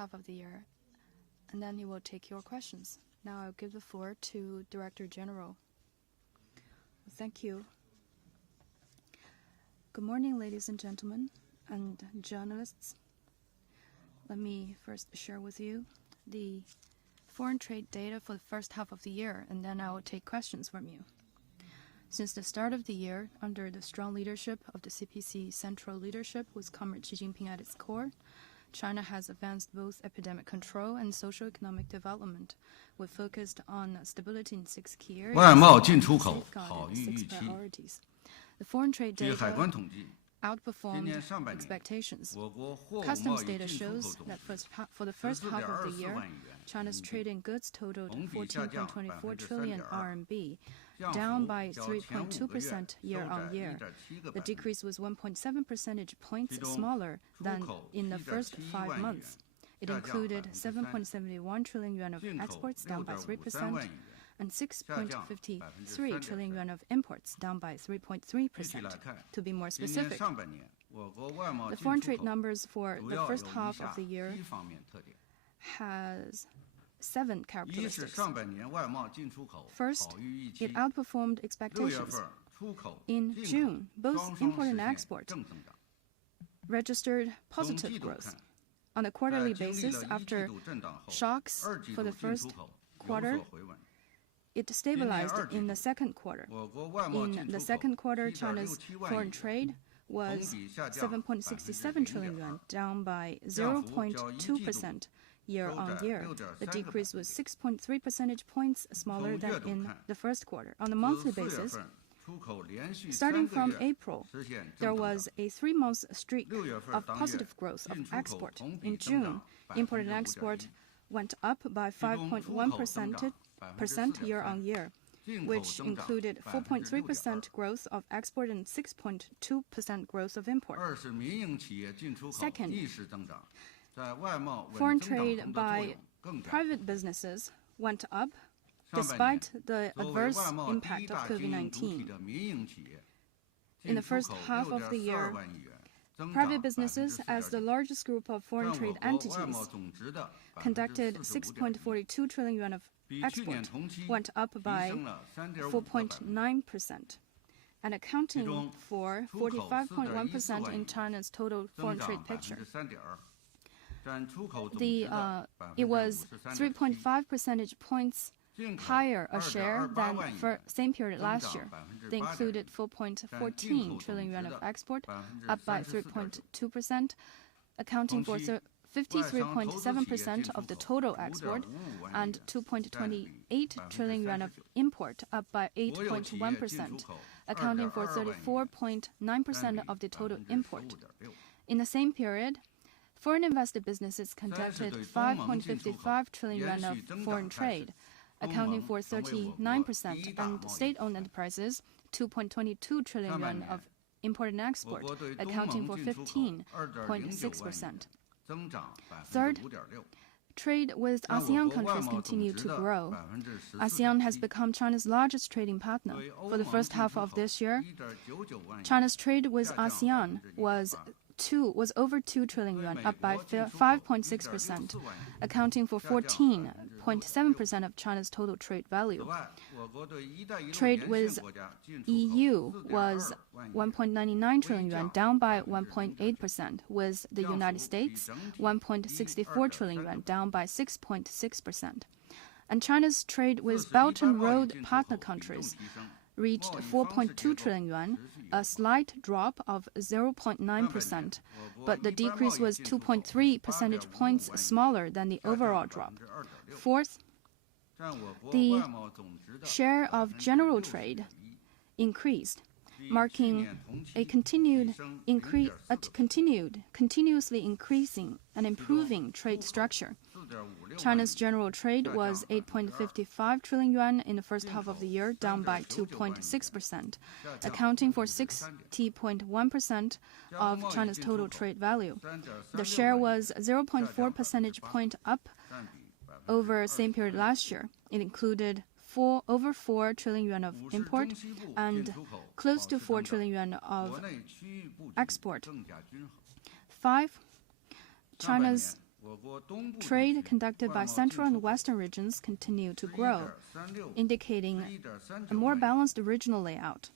half of the year, and then he will take your questions. Now I'll give the floor to Director General. Thank you. Good morning, ladies and gentlemen, and journalists. Let me first share with you the foreign trade data for the first half of the year, and then I will take questions from you. Since the start of the year, under the strong leadership of the CPC Central Leadership with Comrade Xi Jinping at its core, China has advanced both epidemic control and socio-economic development, with focused on stability in 6 key areas and safeguarded 6 priorities. The foreign trade data outperformed expectations. Customs data shows that for the first half of the year, China's trade in goods totaled 14.24 trillion RMB, down by 3.2% year-on-year. The decrease was 1.7 percentage points smaller than in the first 5 months. It included 7.71 trillion yuan of exports, down by 3%, and 6.53 trillion yuan of imports, down by 3.3%. To be more specific, the foreign trade numbers for the first half of the year has 7 characteristics. First, it outperformed expectations. In June, both import and export registered positive growth. On a quarterly basis, after shocks for the first quarter, it stabilized in the second quarter. In the second quarter, China's foreign trade was 7.67 trillion yuan, down by 0.2% year-on-year. The decrease was 6.3 percentage points smaller than in the first quarter. On a monthly basis, starting from April, there was a 3-month streak of positive growth of export. In June, import and export went up by 5.1% year-on-year, which included 4.3% growth of export and 6.2% growth of import. Second, foreign trade by private businesses went up despite the adverse impact of COVID-19. In the first half of the year, private businesses, as the largest group of foreign trade entities, conducted 6.42 trillion yuan of export, went up by 4.9%, and accounting for 45.1% in China's total foreign trade picture. It was 3.5 percentage points higher a share than for same period last year. They included 4.14 trillion yuan of export, up by 3.2%, accounting for 53.7% of the total export, and 2.28 trillion yuan of import, up by 8.1%, accounting for 34.9% of the total import. In the same period, foreign invested businesses conducted 5.55 trillion yuan of foreign trade, accounting for 39%, and state-owned enterprises 2.22 trillion yuan of import and export, accounting for 15.6%. Third, trade with Asean countries continued to grow. Asean has become China's largest trading partner. For the first half of this year, China's trade with Asean was over 2 trillion yuan, up by 5.6%, accounting for 14.7% of China's total trade value. Trade with EU was 1.99 trillion yuan, down by 1.8%, with the United States 1.64 trillion yuan, down by 6.6%. And China's trade with Belt and Road partner countries reached 4.2 trillion yuan, a slight drop of 0.9%, but the decrease was 2.3 percentage points smaller than the overall drop. Fourth, the share of general trade increased, marking a continuously increasing and improving trade structure. China's general trade was 8.55 trillion yuan in the first half of the year, down by 2.6%, accounting for 60.1% of China's total trade value. The share was 0.4 percentage point up over the same period last year. It included over 4 trillion yuan of import and close to 4 trillion yuan of export. 5. China's Trade conducted by Central and Western regions continued to grow, indicating a more balanced regional layout.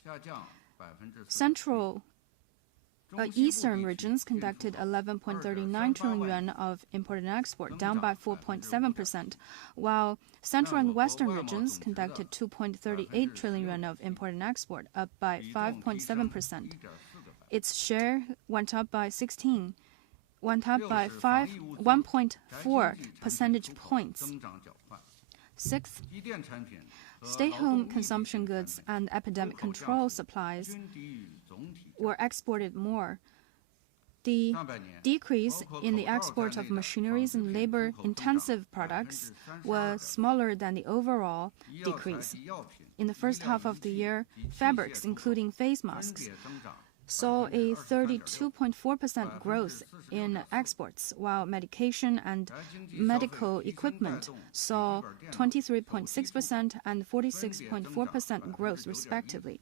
Eastern regions conducted 11.39 trillion yuan of import and export, down by 4.7%, while Central and Western regions conducted 2.38 trillion yuan of import and export, up by 5.7%. Its share went up by 1.4 percentage points. Sixth, stay-home consumption goods and epidemic control supplies were exported more. The decrease in the export of machineries and labor-intensive products was smaller than the overall decrease. In the first half of the year, fabrics, including face masks, saw a 32.4% growth in exports, while medication and medical equipment saw 23.6% and 46.4% growth, respectively.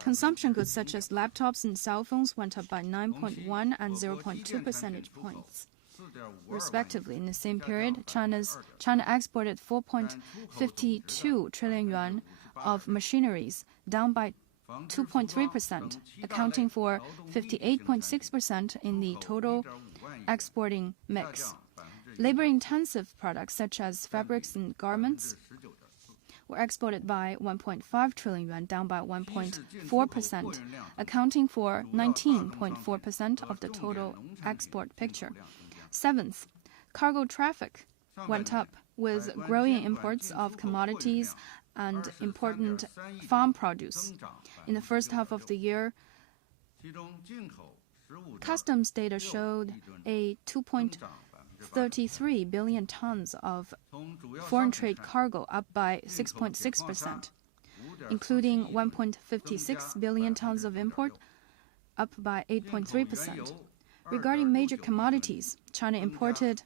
Consumption goods such as laptops and cell phones went up by 9.1 and 0.2 percentage points, respectively. In the same period, China exported 4.52 trillion yuan of machineries, down by 2.3%, accounting for 58.6% in the total exporting mix. Labor-intensive products such as fabrics and garments were exported by 1.5 trillion yuan, down by 1.4%, accounting for 19.4% of the total export picture. Seventh, cargo traffic went up with growing imports of commodities and important farm produce. In the first half of the year, customs data showed a 2.33 billion tons of foreign trade cargo, up by 6.6%, including 1.56 billion tons of import, up by 8.3%. Regarding major commodities, China imported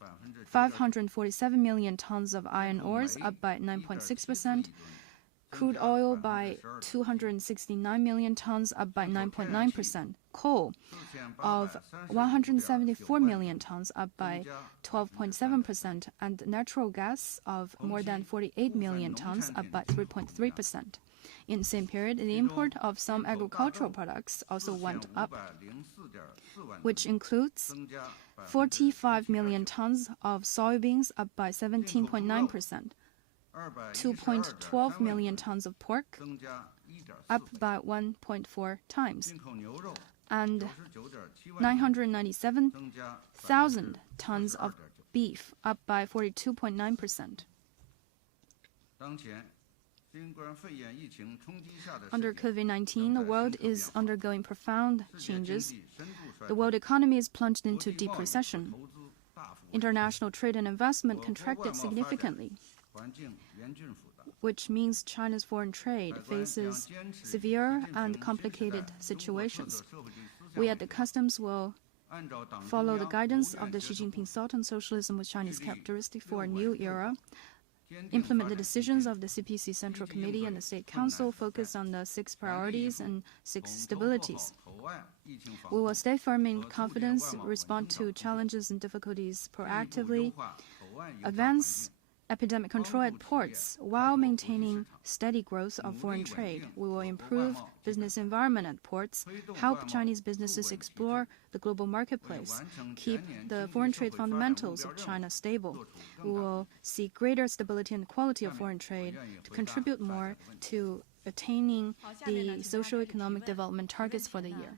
547 million tons of iron ores, up by 9.6%, crude oil by 269 million tons, up by 9.9%, coal of 174 million tons, up by 12.7%, and natural gas of more than 48 million tons, up by 3.3%. In the same period, the import of some agricultural products also went up, which includes 45 million tons of soybeans, up by 17.9%, 2.12 million tons of pork, up by 1.4 times, and 997,000 tons of beef, up by 42.9%. Under COVID-19, the world is undergoing profound changes. The world economy is plunged into deep recession. International trade and investment contracted significantly, which means China's foreign trade faces severe and complicated situations. We at the Customs will follow the guidance of the Xi Jinping thought on socialism with Chinese characteristics for a new era, implement the decisions of the CPC Central Committee and the State Council, focus on the 6 priorities and 6 stabilities. We will stay firm in confidence, respond to challenges and difficulties proactively, advance epidemic control at ports while maintaining steady growth of foreign trade. We will improve business environment at ports, help Chinese businesses explore the global marketplace, keep the foreign trade fundamentals of China stable. We will seek greater stability and quality of foreign trade to contribute more to attaining the socio-economic development targets for the year.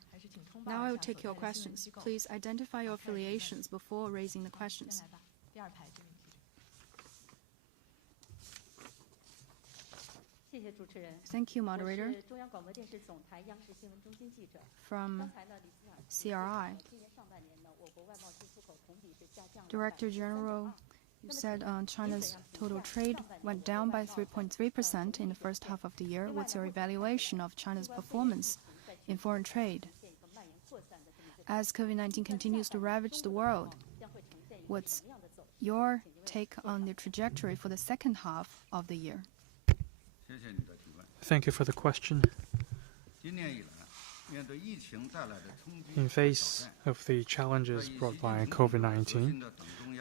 Now I will take your questions. Please identify your affiliations before raising the questions. Thank you, moderator. From CRI, Director General, you said China's total trade went down by 3.3% in the first half of the year. What's your evaluation of China's performance in foreign trade? As COVID-19 continues to ravage the world, what's your take on the trajectory for the second half of the year? Thank you for the question. In face of the challenges brought by COVID-19,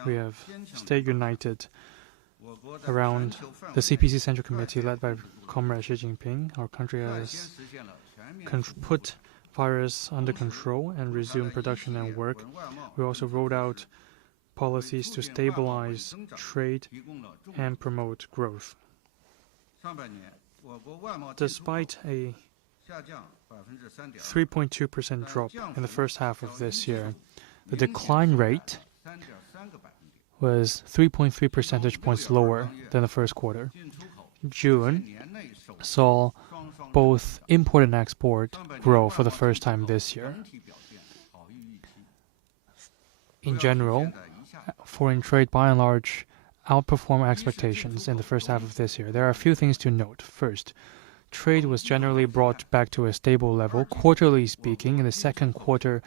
we have stayed united around the CPC Central Committee led by Comrade Xi Jinping. Our country has put virus under control and resumed production and work. We also rolled out policies to stabilize trade and promote growth. Despite a 3.2% drop in the first half of this year, the decline rate was 3.3 percentage points lower than the first quarter. June saw both import and export grow for the first time this year. In general, foreign trade by and large outperformed expectations in the first half of this year. There are a few things to note. First, trade was generally brought back to a stable level. Quarterly speaking, in the second quarter,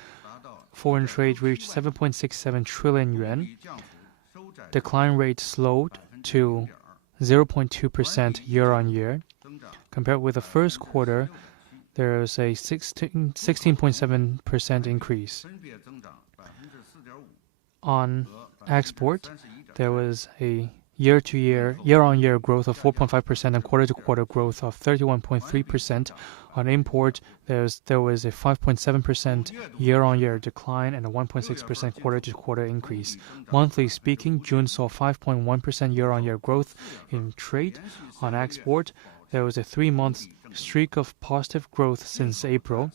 foreign trade reached 7.67 trillion yuan. Decline rate slowed to 0.2% year-on-year. Compared with the first quarter, there is a 16.7% increase. On export, there was a year-on-year growth of 4.5% and quarter-to-quarter growth of 31.3%. On import, there was a 5.7% year-on-year decline and a 1.6% quarter-to-quarter increase. Monthly speaking, June saw 5.1% year-on-year growth in trade. On export, there was a 3-month streak of positive growth since April.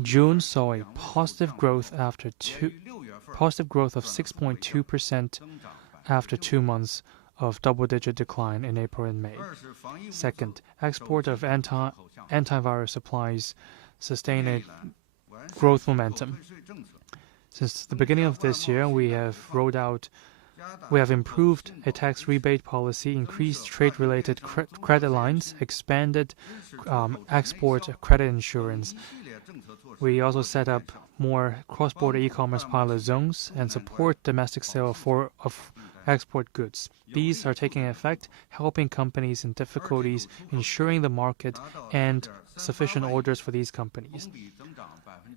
June saw a positive growth of 6.2% after 2 months of double-digit decline in April and May. Second, export of antivirus supplies sustained a growth momentum. Since the beginning of this year, we have improved a tax rebate policy, increased trade-related credit lines, expanded export credit insurance. We also set up more cross-border e-commerce pilot zones and support domestic sale of export goods. These are taking effect, helping companies in difficulties, ensuring the market and sufficient orders for these companies.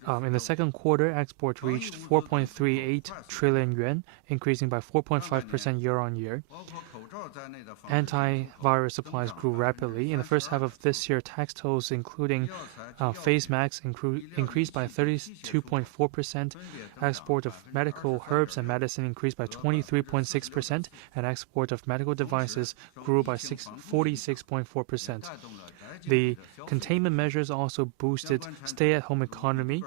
In the second quarter, export reached 4.38 trillion yuan, increasing by 4.5% year-on-year. Antivirus supplies grew rapidly. In the first half of this year, textiles, including face masks, increased by 32.4%. Export of medical herbs and medicine increased by 23.6%, and export of medical devices grew by 46.4%. The containment measures also boosted stay-at-home economy.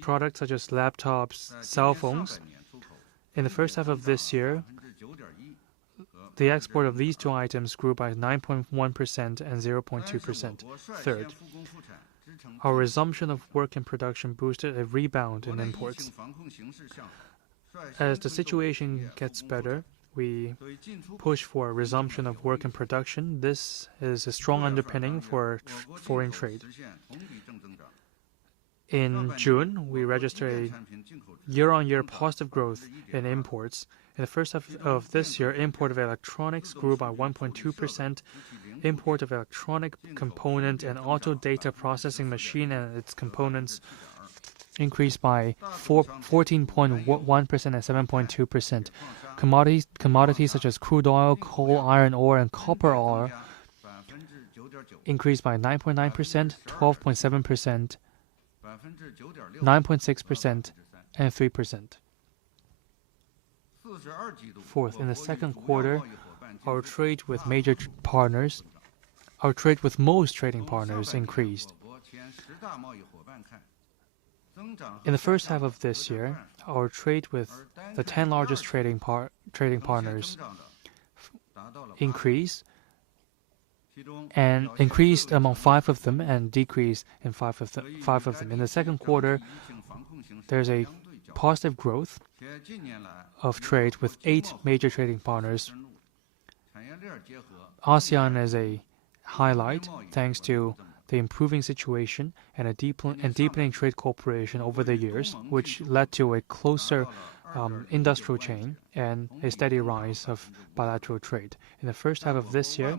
Products such as laptops, cell phones. In the first half of this year, the export of these two items grew by 9.1% and 0.2%. Third, our resumption of work and production boosted a rebound in imports. As the situation gets better, we push for a resumption of work and production. This is a strong underpinning for foreign trade. In June, we registered a year-on-year positive growth in imports. In the first half of this year, import of electronics grew by 1.2%. Import of electronic component and auto data processing machine and its components increased by 14.1% and 7.2%. Commodities such as crude oil, coal, iron ore, and copper ore increased by 9.9%, 12.7%, 9.6%, and 3%. Fourth, in the second quarter, our trade with most trading partners increased. In the first half of this year, our trade with the 10 largest trading partners increased among 5 of them and decreased in 5 of them. In the second quarter, there's a positive growth of trade with 8 major trading partners. Asean is a highlight thanks to the improving situation and deepening trade cooperation over the years, which led to a closer industrial chain and a steady rise of bilateral trade. In the first half of this year,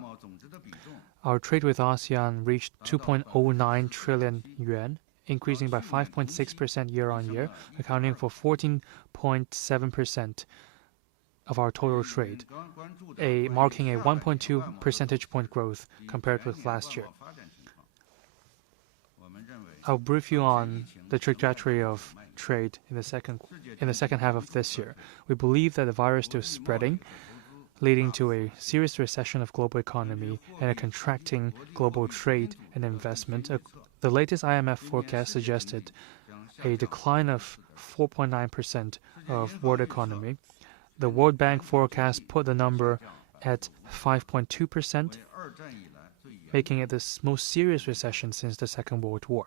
our trade with ASEAN reached 2.09 trillion yuan, increasing by 5.6% year-on-year, accounting for 14.7% of our total trade, marking a 1.2 percentage point growth compared with last year. I'll brief you on the trajectory of trade in the second half of this year. We believe that the virus is spreading, leading to a serious recession of global economy and a contracting global trade and investment. The latest IMF forecast suggested a decline of 4.9% of world economy. The World Bank forecast put the number at 5.2%, making it the most serious recession since the Second World War.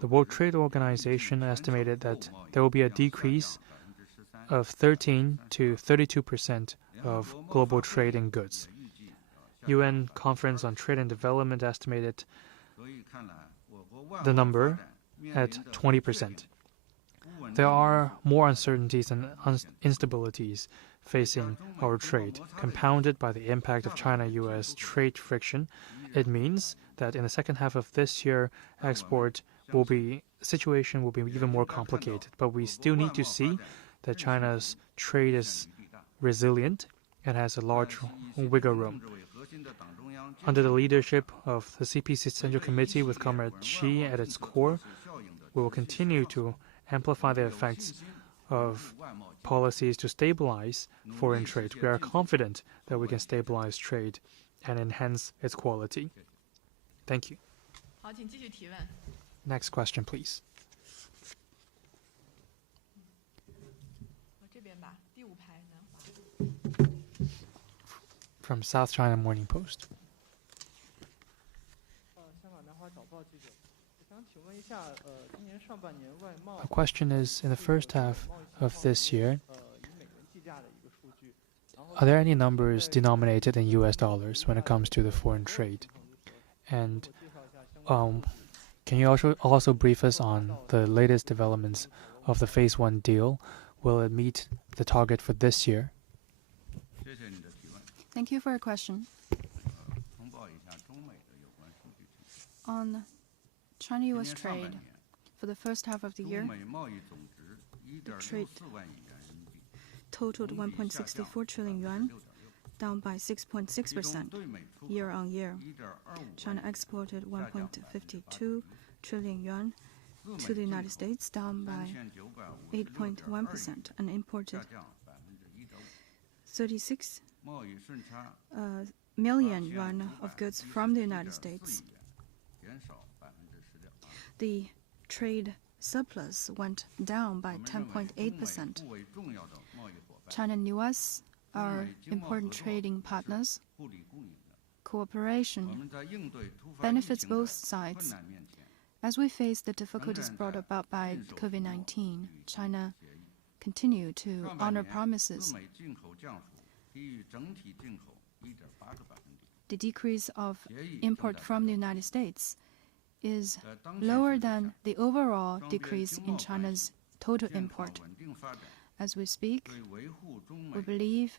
The World Trade Organization estimated that there will be a decrease of 13 to 32% of global trade in goods. UN Conference on Trade and Development estimated the number at 20%. There are more uncertainties and instabilities facing our trade, compounded by the impact of China-US trade friction. It means that in the second half of this year, situation will be even more complicated. But we still need to see that China's trade is resilient and has a large wiggle room. Under the leadership of the CPC Central Committee with Comrade Xi at its core, we will continue to amplify the effects of policies to stabilize foreign trade. We are confident that we can stabilize trade and enhance its quality. Thank you. Next question, please. From South China Morning Post. The question is, in the first half of this year, are there any numbers denominated in US dollars when it comes to the foreign trade? And can you also brief us on the latest developments of the Phase 1 deal? Will it meet the target for this year? Thank you for your question. On China-US trade, for the first half of the year, the trade totaled 1.64 trillion yuan, down by 6.6% year-on-year. China exported 1.52 trillion yuan to the United States, down by 8.1%, and imported 36 million yuan of goods from the United States. The trade surplus went down by 10.8%. China and US are important trading partners. Cooperation benefits both sides. As we face the difficulties brought about by COVID-19, China continued to honor promises. The decrease of import from the United States is lower than the overall decrease in China's total import. As we speak, we believe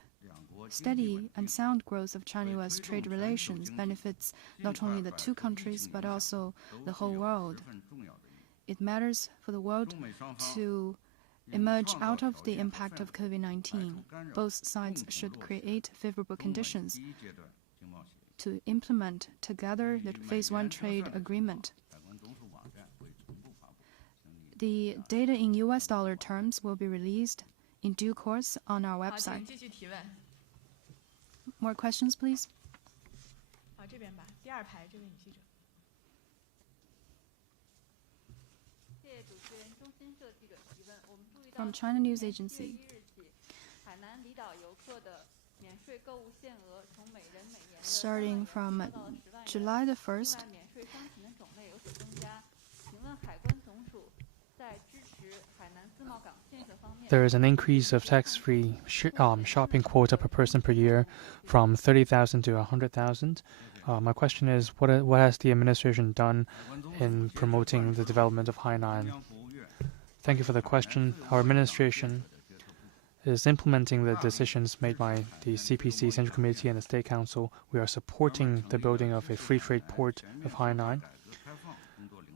steady and sound growth of China-US trade relations benefits not only the two countries but also the whole world. It matters for the world to emerge out of the impact of COVID-19. Both sides should create favorable conditions to implement together the Phase 1 trade agreement. The data in US dollar terms will be released in due course on our website. More questions, please? From China News Agency. Starting from July the 1st, there is an increase of tax-free shopping quota per person per year from 30,000 to 100,000. My question is, what has the administration done in promoting the development of Hainan? Thank you for the question. Our administration is implementing the decisions made by the CPC, Central Committee, and the State Council. We are supporting the building of a free trade port of Hainan.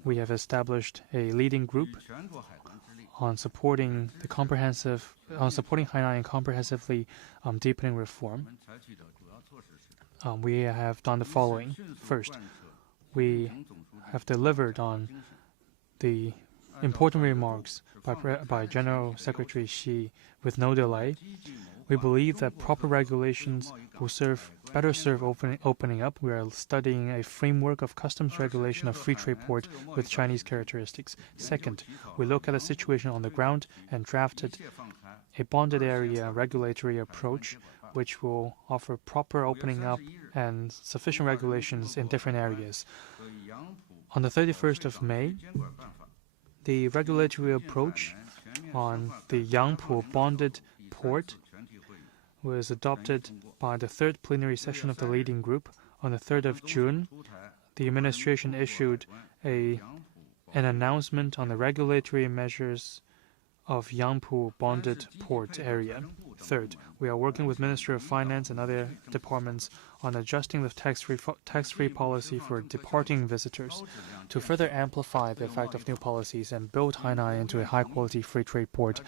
We have established a leading group on supporting Hainan in comprehensively deepening reform. We have done the following. First, we have delivered on the important remarks by General Secretary Xi with no delay. We believe that proper regulations will better serve opening up. We are studying a framework of customs regulation of free trade port with Chinese characteristics. Second, we look at the situation on the ground and drafted a bonded area regulatory approach which will offer proper opening up and sufficient regulations in different areas. On the 31st of May, the regulatory approach on the Yangpu bonded port was adopted by the third plenary session of the leading group. On the 3rd of June, the administration issued an announcement on the regulatory measures of Yangpu bonded port area. Third, we are working with Ministry of Finance and other departments on adjusting the tax-free policy for departing visitors to further amplify the effect of new policies and build Hainan into a high-quality free trade port.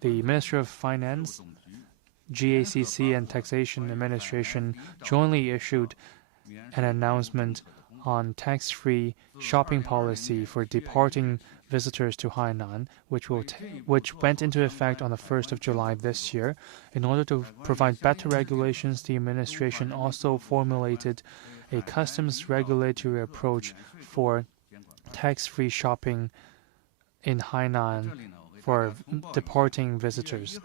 The Ministry of Finance, GACC, and Taxation Administration jointly issued an announcement on tax-free shopping policy for departing visitors to Hainan, which went into effect on the 1st of July this year. In order to provide better regulations, the administration also formulated a customs regulatory approach for tax-free shopping in Hainan for departing visitors.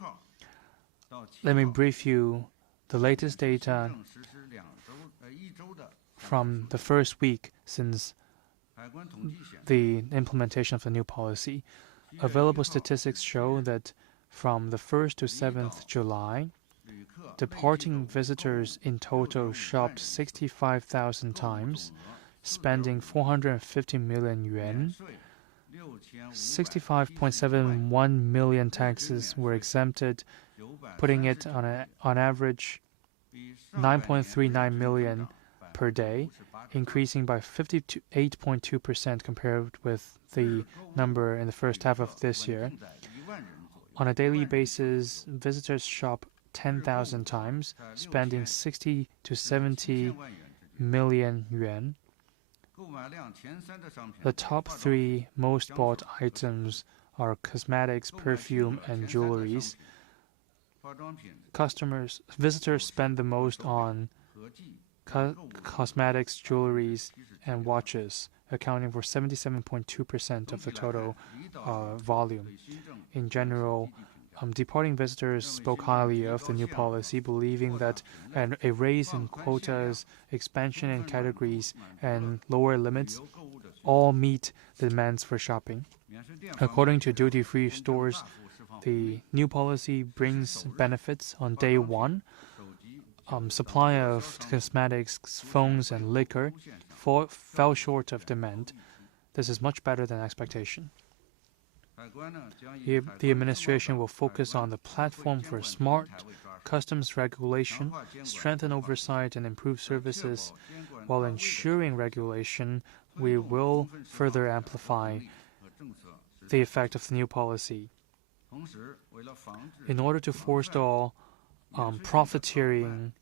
Let me brief you the latest data from the first week since the implementation of the new policy. Available statistics show that from the 1st to 7th July, departing visitors in total shopped 65,000 times, spending 450 million yuan. 65.71 million taxes were exempted, putting it on average 9.39 million per day, increasing by 58.2% compared with the number in the first half of this year. On a daily basis, visitors shop 10,000 times, spending 60 to 70 million yuan. The top three most bought items are cosmetics, perfume, and jewelries. Visitors spend the most on cosmetics, jewelries, and watches, accounting for 77.2% of the total volume. In general, departing visitors spoke highly of the new policy, believing that a raise in quotas, expansion in categories, and lower limits all meet the demands for shopping. According to duty-free stores, the new policy brings benefits. On day one, supply of cosmetics, phones, and liquor fell short of demand. This is much better than expectation. The administration will focus on the platform for smart customs regulation, strengthen oversight, and improve services. While ensuring regulation, we will further amplify the effect of the new policy. In order to forestall profiteering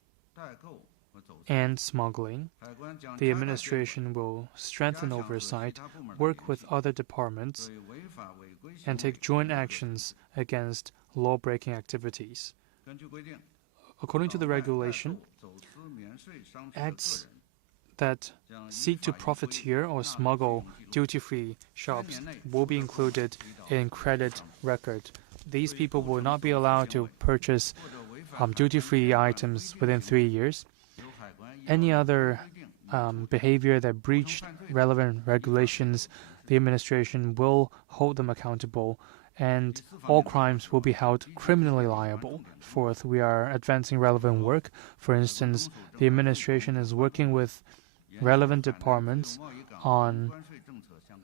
and smuggling, the administration will strengthen oversight, work with other departments, and take joint actions against law-breaking activities. According to the regulation, acts that seek to profiteer or smuggle duty-free shops will be included in credit record. These people will not be allowed to purchase duty-free items within 3 years. Any other behavior that breached relevant regulations, the administration will hold them accountable, and all crimes will be held criminally liable. Fourth, we are advancing relevant work. For instance, the administration is working with relevant departments on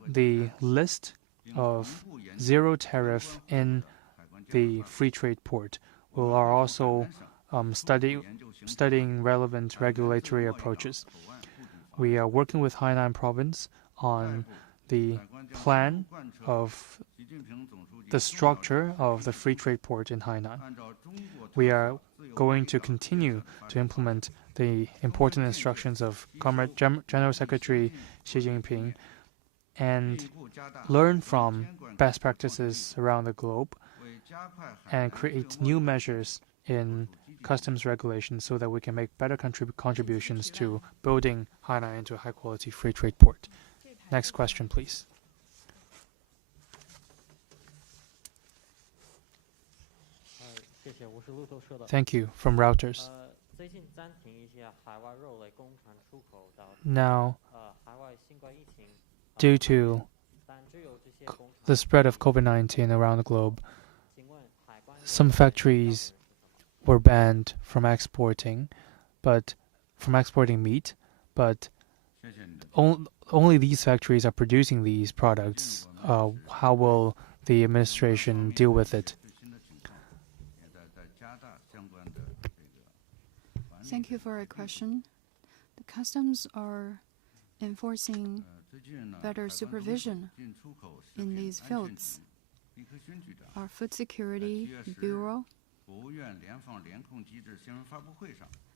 the list of zero tariff in the free trade port. We are also studying relevant regulatory approaches. We are working with Hainan Province on the plan of the structure of the free trade port in Hainan. We are going to continue to implement the important instructions of General Secretary Xi Jinping and learn from best practices around the globe and create new measures in customs regulations so that we can make better contributions to building Hainan into a high-quality free trade port. Next question, please. Thank you. From Reuters. Now, due to the spread of COVID-19 around the globe, some factories were banned from exporting meat, but only these factories are producing these products. How will the administration deal with it? Thank you for your question. The customs are enforcing better supervision in these fields. Our Food Security Bureau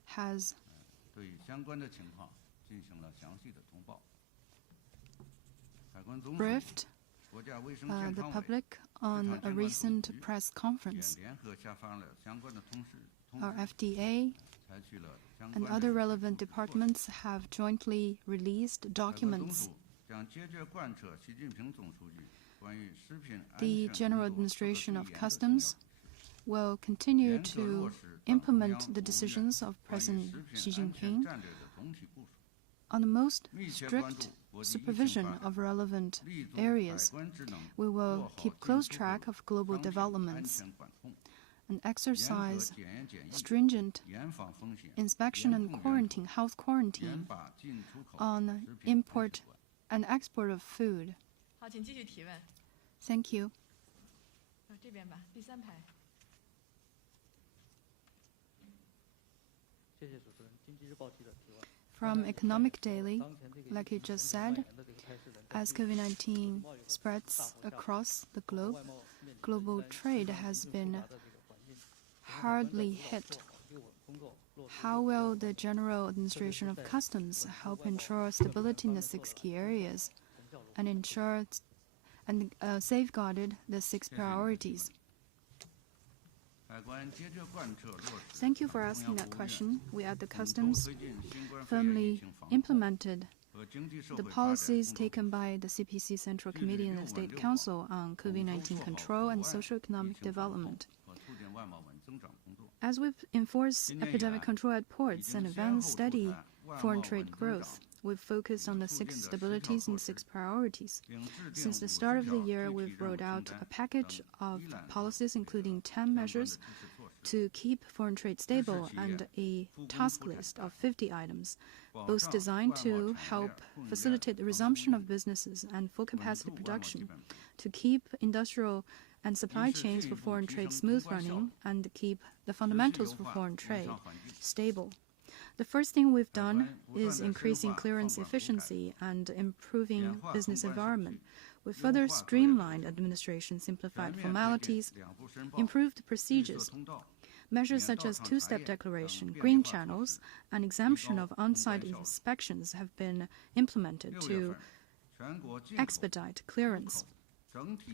has briefed the public on a recent press conference. Our FDA and other relevant departments have jointly released documents. The General Administration of Customs will continue to implement the decisions of President Xi Jinping on the most strict supervision of relevant areas. We will keep close track of global developments and exercise stringent inspection and health quarantine on import and export of food. Thank you. From Economic Daily, like you just said, as COVID-19 spreads across the globe, global trade has been hardly hit. How will the General Administration of Customs help ensure stability in the 6 key areas and ensure and safeguarded the 6 priorities? Thank you for asking that question. We at the Customs firmly implemented the policies taken by the CPC Central Committee and the State Council on COVID-19 control and socio-economic development. As we enforce epidemic control at ports and advance steady foreign trade growth, we've focused on the 6 stabilities and 6 priorities. Since the start of the year, we've rolled out a package of policies including 10 measures to keep foreign trade stable and a task list of 50 items, both designed to help facilitate the resumption of businesses and full capacity production, to keep industrial and supply chains for foreign trade smooth running, and keep the fundamentals for foreign trade stable. The first thing we've done is increasing clearance efficiency and improving business environment. We further streamlined administration, simplified formalities, improved procedures. Measures such as 2-step declaration, green channels, and exemption of on-site inspections have been implemented to expedite clearance.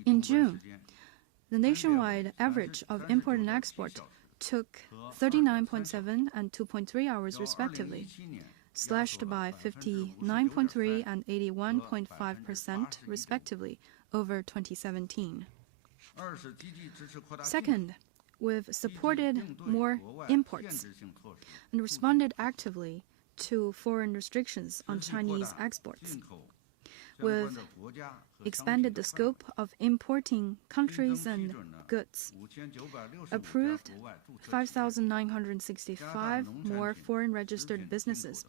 In June, the nationwide average of import and export took 39.7 and 2.3 hours respectively, slashed by 59.3 and 81.5% respectively over 2017. Second, we've supported more imports and responded actively to foreign restrictions on Chinese exports. We've expanded the scope of importing countries and goods, approved 5,965 more foreign registered businesses.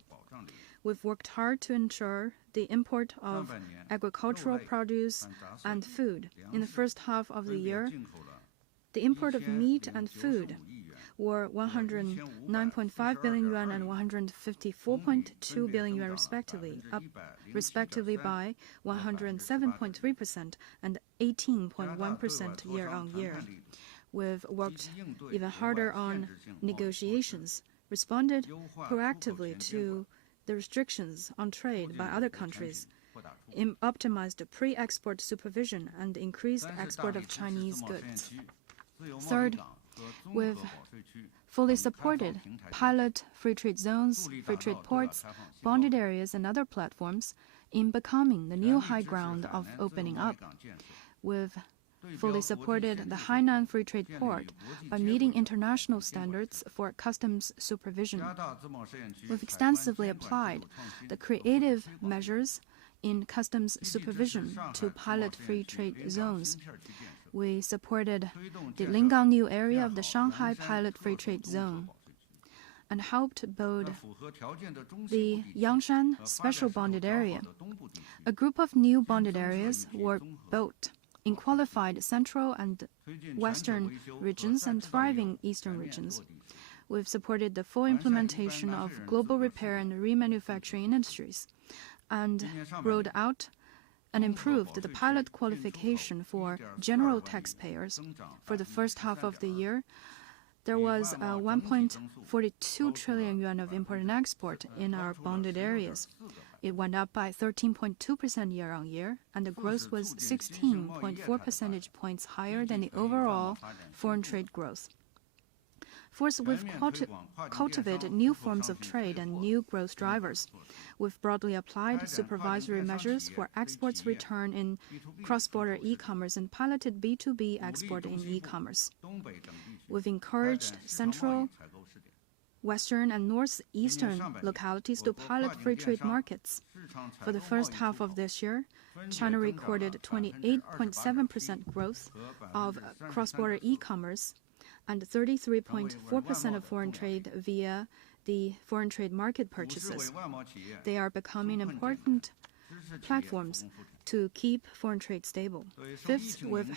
We've worked hard to ensure the import of agricultural produce and food. In the first half of the year, The import of meat and food were 109.5 billion yuan and 154.2 billion yuan respectively, up respectively by 107.3% and 18.1% year-on-year. We've worked even harder on negotiations, responded proactively to the restrictions on trade by other countries, optimized pre-export supervision, and increased export of Chinese goods. Third, we've fully supported pilot free trade zones, free trade ports, bonded areas, and other platforms in becoming the new high ground of opening up. We've fully supported the Hainan Free Trade Port by meeting international standards for customs supervision. We've extensively applied the creative measures in customs supervision to pilot free trade zones. We supported the Lingang New area of the Shanghai Pilot Free Trade Zone and helped build the Yangshan Special Bonded Area. A group of new bonded areas were built in qualified central and western regions and thriving eastern regions. We've supported the full implementation of global repair and remanufacturing industries and rolled out and improved the pilot qualification for general taxpayers. For the first half of the year, there was 1.42 trillion yuan of import and export in our bonded areas. It went up by 13.2% year-on-year, and the growth was 16.4 percentage points higher than the overall foreign trade growth. Fourth, we've cultivated new forms of trade and new growth drivers. We've broadly applied supervisory measures for exports return in cross-border e-commerce and piloted B2B export in e-commerce. We've encouraged central, western, and northeastern localities to pilot free trade markets. For the first half of this year, China recorded 28.7% growth of cross-border e-commerce and 33.4% of foreign trade via the foreign trade market purchases. They are becoming important platforms to keep foreign trade stable. Fifth, we've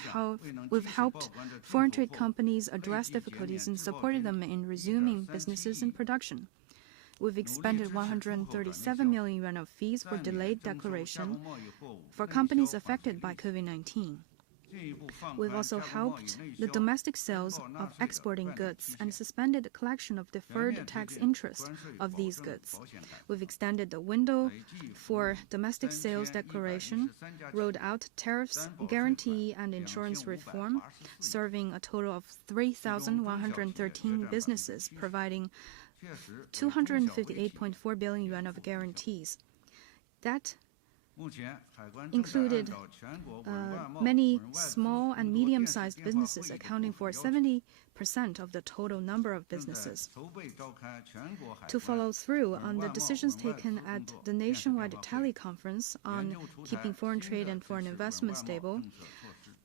helped foreign trade companies address difficulties and supported them in resuming businesses and production. We've expended 137 million yuan of fees for delayed declaration for companies affected by COVID-19. We've also helped the domestic sales of exporting goods and suspended the collection of deferred tax interest of these goods. We've extended the window for domestic sales declaration, rolled out tariffs, guarantee, and insurance reform, serving a total of 3,113 businesses, providing 258.4 billion yuan of guarantees. That included many small and medium-sized businesses, accounting for 70% of the total number of businesses. To follow through on the decisions taken at the nationwide teleconference on keeping foreign trade and foreign investment stable,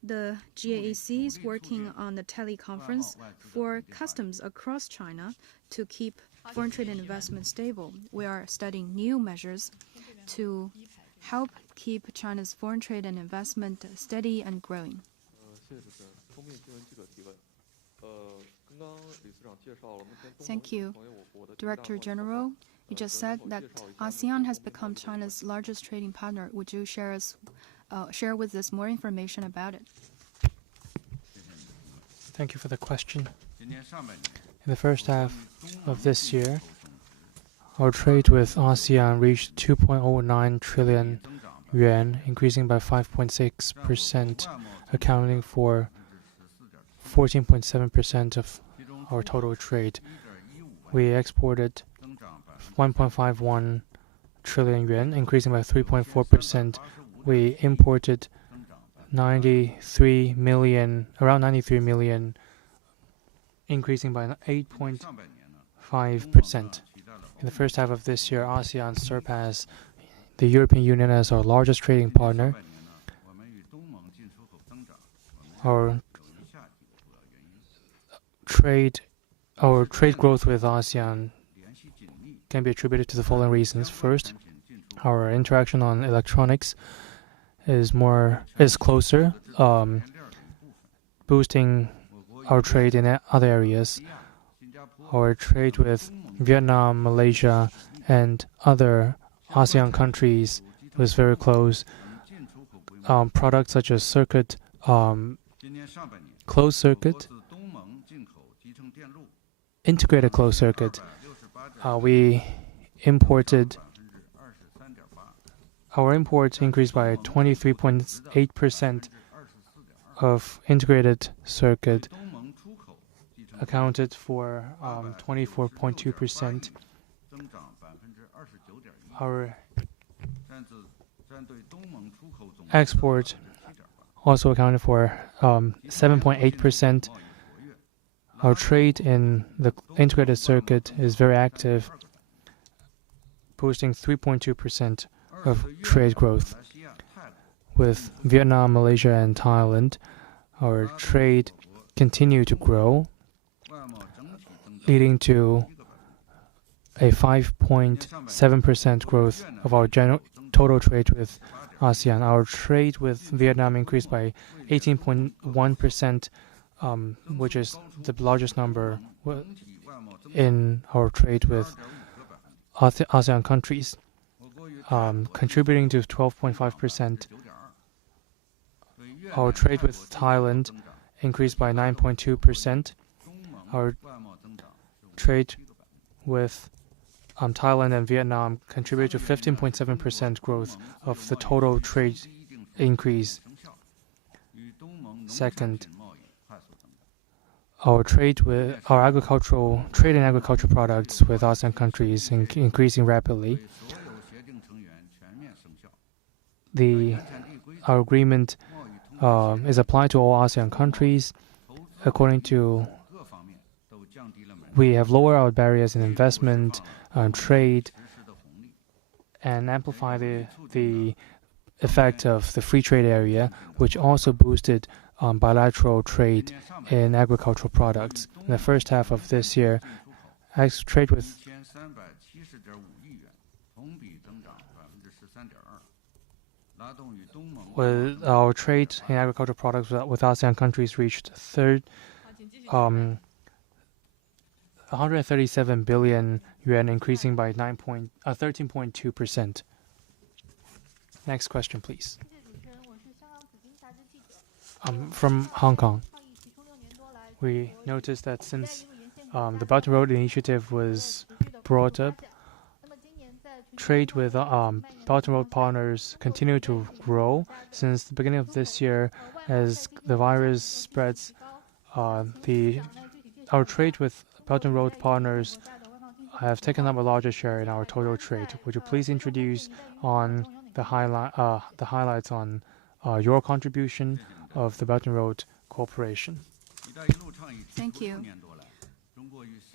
the GAEC is working on the teleconference for customs across China to keep foreign trade and investment stable. We are studying new measures to help keep China's foreign trade and investment steady and growing. Thank you, Director General. You just said that ASEAN has become China's largest trading partner. Would you share with us more information about it? Thank you for the question. In the first half of this year, our trade with ASEAN reached 2.09 trillion yuan, increasing by 5.6%, accounting for 14.7% of our total trade. We exported 1.51 trillion yuan, increasing by 3.4%. We imported around 93 million, increasing by 8.5%. In the first half of this year, ASEAN surpassed the European Union as our largest trading partner. Our trade growth with ASEAN can be attributed to the following reasons. First, our interaction on electronics is closer, boosting our trade in other areas. Our trade with Vietnam, Malaysia, and other ASEAN countries was very close. Products such as closed circuit, integrated closed circuit, our imports increased by 23.8%. Of integrated circuit accounted for 24.2%. Our export also accounted for 7.8%. Our trade in the integrated circuit is very active, boosting 3.2% of trade growth. With Vietnam, Malaysia, and Thailand, our trade continued to grow, leading to a 5.7% growth of our total trade with ASEAN. Our trade with Vietnam increased by 18.1%, which is the largest number in our trade with ASEAN countries, contributing to 12.5%. Our trade with Thailand increased by 9.2%. Our trade with Thailand and Vietnam contributed to 15.7% growth of the total trade increase. Second, our trade in agricultural products with ASEAN countries increasing rapidly. Our agreement is applied to all ASEAN countries. We have lowered our barriers in investment, trade, and amplify the effect of the free trade area, which also boosted bilateral trade in agricultural products. In the first half of this year, trade with our trade in agricultural products with ASEAN countries reached 137 billion yuan, increasing by 13.2%. Next question, please. From Hong Kong, we noticed that since the Belt and Road Initiative was brought up, trade with Belt and Road partners continue to grow. Since the beginning of this year, as the virus spreads, our trade with Belt and Road partners have taken up a larger share in our total trade. Would you please introduce on the highlights on your contribution of the Belt and Road Cooperation? Thank you.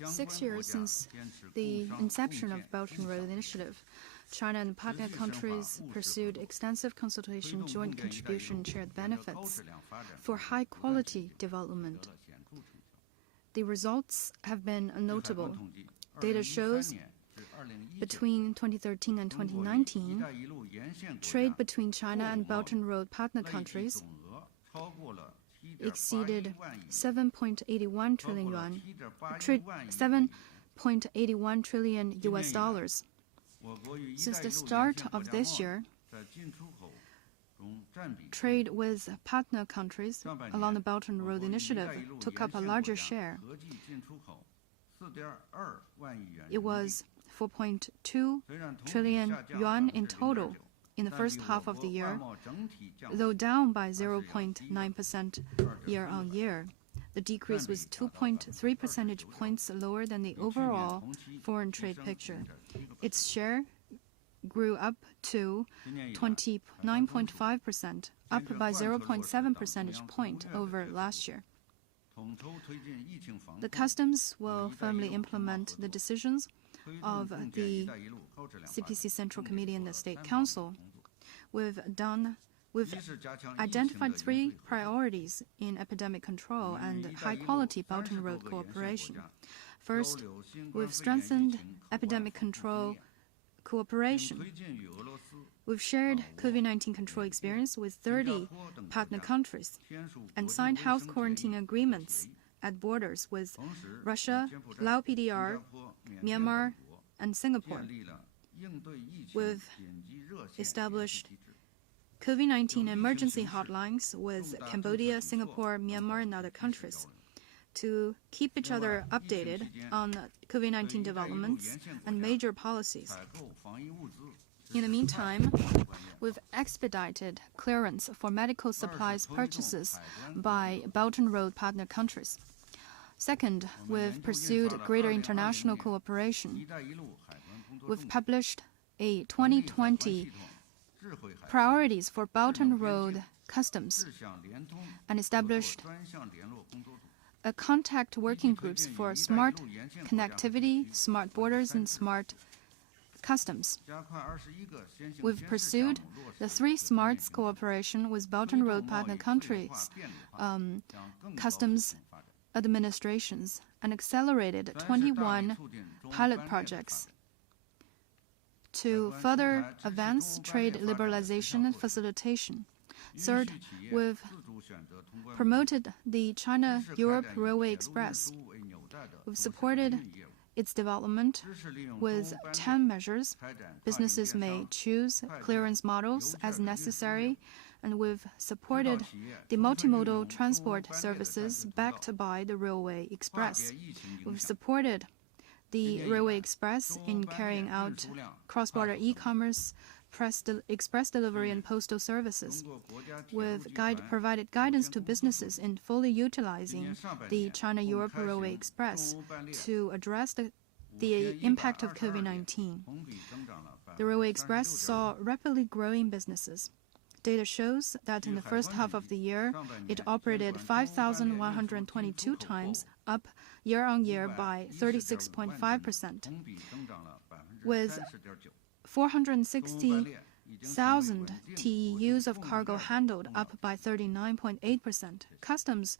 6 years since the inception of Belt and Road Initiative, China and partner countries pursued extensive consultation, joint contribution, shared benefits for high-quality development. The results have been notable. Data shows between 2013 and 2019, trade between China and Belt and Road partner countries exceeded 7.81 trillion yuan, 7.81 trillion US dollars. Since the start of this year, trade with partner countries along the Belt and Road Initiative took up a larger share. It was 4.2 trillion yuan in total in the first half of the year, though down by 0.9% year-on-year. The decrease was 2.3 percentage points lower than the overall foreign trade picture. Its share grew up to 29.5%, up by 0.7 percentage point over last year. The customs will firmly implement the decisions of the CPC Central Committee and the State Council. We've identified 3 priorities in epidemic control and high-quality Belt and Road cooperation. First, we've strengthened epidemic control cooperation. We've shared COVID-19 control experience with 30 partner countries and signed health quarantine agreements at borders with Russia, Laos PDR, Myanmar, and Singapore. We've established COVID-19 emergency hotlines with Cambodia, Singapore, Myanmar, and other countries to keep each other updated on COVID-19 developments and major policies. In the meantime, we've expedited clearance for medical supplies purchases by Belt and Road partner countries. Second, we've pursued greater international cooperation. We've published a 2020 priorities for Belt and Road customs and established a contact working groups for smart connectivity, smart borders, and smart customs. We've pursued the 3 smarts cooperation with Belt and Road partner countries, customs administrations, and accelerated 21 pilot projects to further advance trade liberalization and facilitation. Third, we've promoted the China-Europe Railway Express. We've supported its development with 10 measures. Businesses may choose clearance models as necessary, and we've supported the multimodal transport services backed by the Railway Express. We've supported the Railway Express in carrying out cross-border e-commerce, express delivery, and postal services. We've provided guidance to businesses in fully utilizing the China-Europe Railway Express to address the impact of COVID-19. The Railway Express saw rapidly growing businesses. Data shows that in the first half of the year, it operated 5,122 times, up year-on-year by 36.5%, with 460,000 TEUs of cargo handled, up by 39.8%. Customs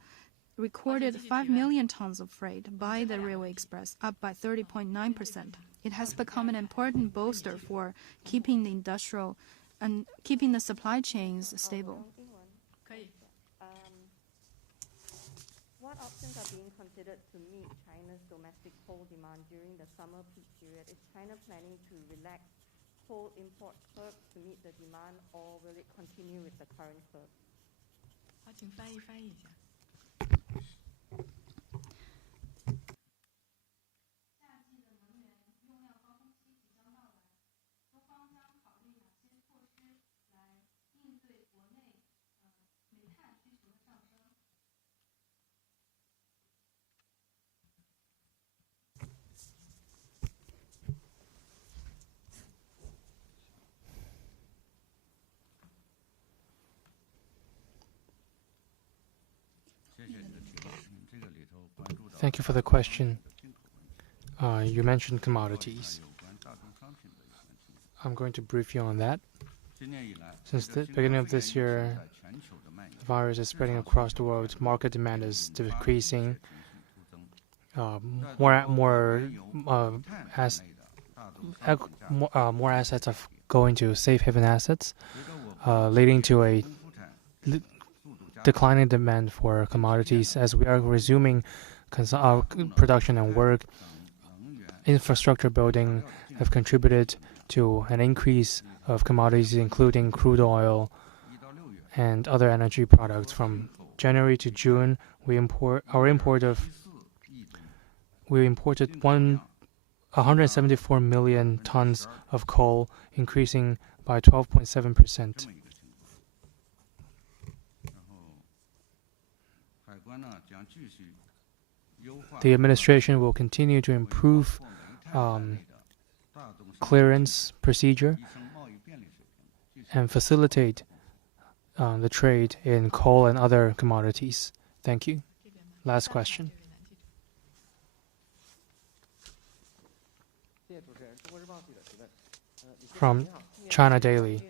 recorded 5 million tons of freight by the Railway Express, up by 30.9%. It has become an important bolster for keeping the industrial and keeping the supply chains stable. What options are being considered to meet China's domestic coal demand during the summer peak period? Is China planning to relax coal import curbs to meet the demand, or will it continue with the current curbs? 好，请翻译一下。Thank you for the question. You mentioned commodities. I'm going to brief you on that. Since the beginning of this year, the virus is spreading across the world. Market demand is decreasing. More assets are going to safe haven assets, leading to a declining demand for commodities. As we are resuming production and work, infrastructure building have contributed to an increase of commodities, including crude oil and other energy products. From January to June, we imported 174 million tons of coal, increasing by 12.7%. The administration will continue to improve clearance procedure and facilitate the trade in coal and other commodities. Thank you. Last question. From China Daily.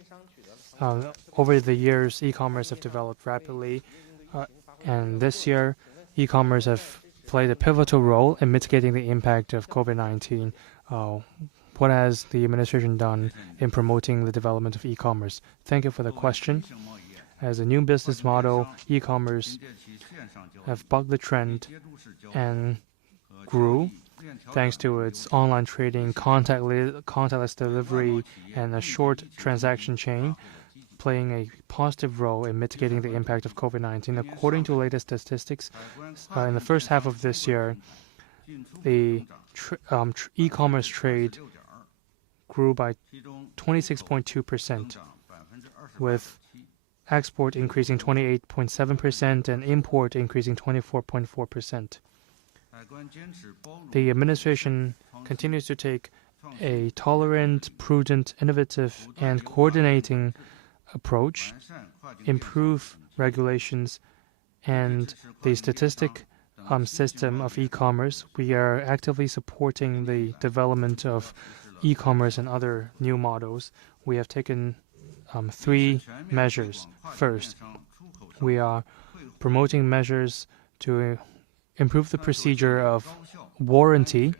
Over the years, e-commerce have developed rapidly, and this year, e-commerce have played a pivotal role in mitigating the impact of COVID-19. What has the administration done in promoting the development of e-commerce? Thank you for the question. As a new business model, e-commerce have bucked the trend and grew thanks to its online trading, contactless delivery, and a short transaction chain, playing a positive role in mitigating the impact of COVID-19. According to latest statistics, in the first half of this year, the e-commerce trade grew by 26.2%, with export increasing 28.7% and import increasing 24.4%. The administration continues to take a tolerant, prudent, innovative, and coordinating approach, improve regulations, and the statistic system of e-commerce. We are actively supporting the development of e-commerce and other new models. We have taken 3 measures. First, we are promoting measures to improve the procedure of warranty.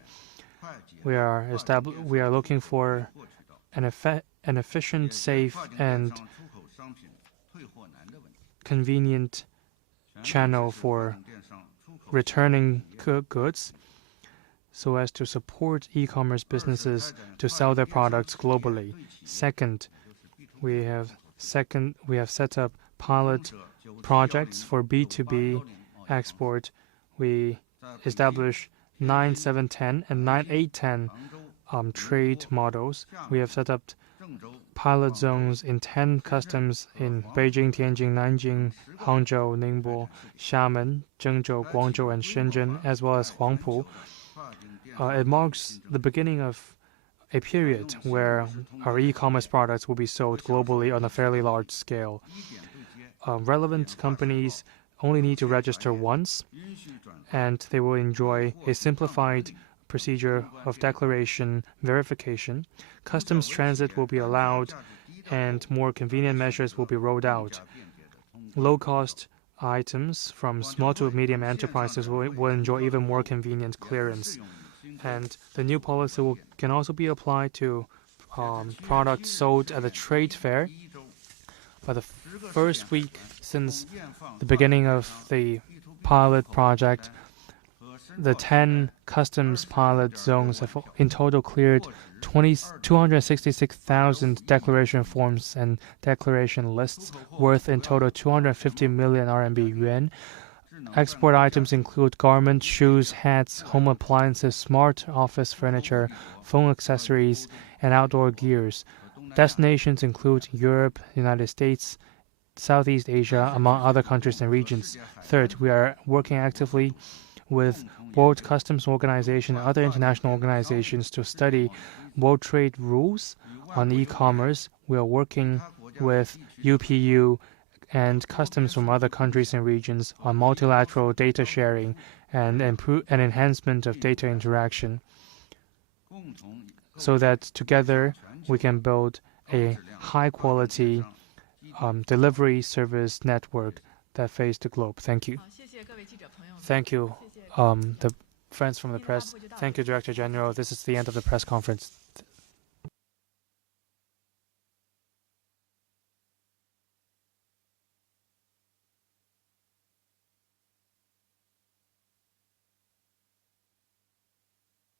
We are looking for an efficient, safe, and convenient channel for returning goods, so as to support e-commerce businesses to sell their products globally. Second, we have set up pilot projects for B2B export. We established 9-7-10 and 9-8-10 trade models. We have set up pilot zones in 10 customs in Beijing, Tianjin, Nanjing, Hangzhou, Ningbo, Xiamen, Zhengzhou, Guangzhou, and Shenzhen, as well as Huangpu. It marks the beginning of a period where our e-commerce products will be sold globally on a fairly large scale. Relevant companies only need to register once, and they will enjoy a simplified procedure of declaration verification. Customs transit will be allowed, and more convenient measures will be rolled out. Low-cost items from small to medium enterprises will enjoy even more convenient clearance. And the new policy can also be applied to products sold at a trade fair. By the first week since the beginning of the pilot project, the 10 customs pilot zones have in total cleared 266,000 declaration forms and declaration lists worth in total 250 million RMB yuan. Export items include garments, shoes, hats, home appliances, smart office furniture, phone accessories, and outdoor gears. Destinations include Europe, United States, Southeast Asia, among other countries and regions. Third, we are working actively with World Customs Organization and other international organizations to study world trade rules on e-commerce. We are working with UPU and customs from other countries and regions on multilateral data sharing and enhancement of data interaction, so that together we can build a high-quality delivery service network that faces the globe. Thank you. Thank you, the friends from the press. Thank you, Director General. This is the end of the press conference.